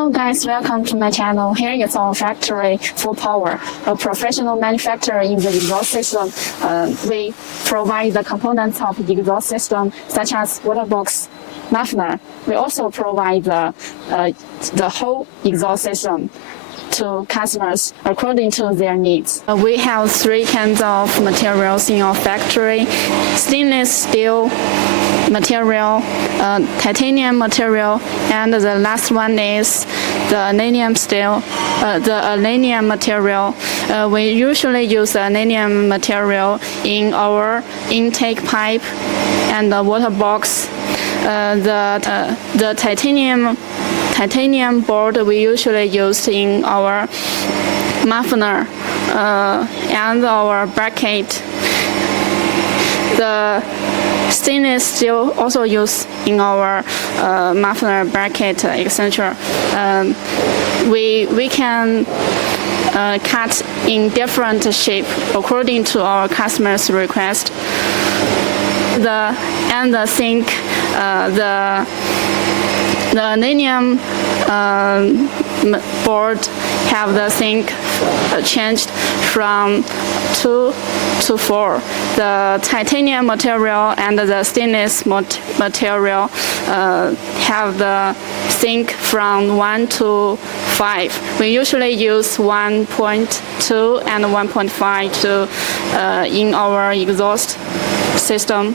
Hello guys, welcome to my channel. Here is our factory, Fupower, a professional manufacturer in the exhaust system. We provide the components of the exhaust system such as water box, muffler. We also provide the whole exhaust system to customers according to their needs. We have three kinds of materials in our factory: stainless steel material, titanium material, and the last one is the aluminum steel, the aluminum material. We usually use the aluminum material in our intake pipe and the water box. The titanium board we usually use in our muffler and our bracket. The stainless steel also used in our muffler, bracket, etc. We can cut in different shape according to our customers' request. The sink, the aluminum board have the sink changed from 2 to 4. The titanium material and the stainless material have the sink from 1 to 5. We usually use 1.2 and 1.5 in our exhaust system.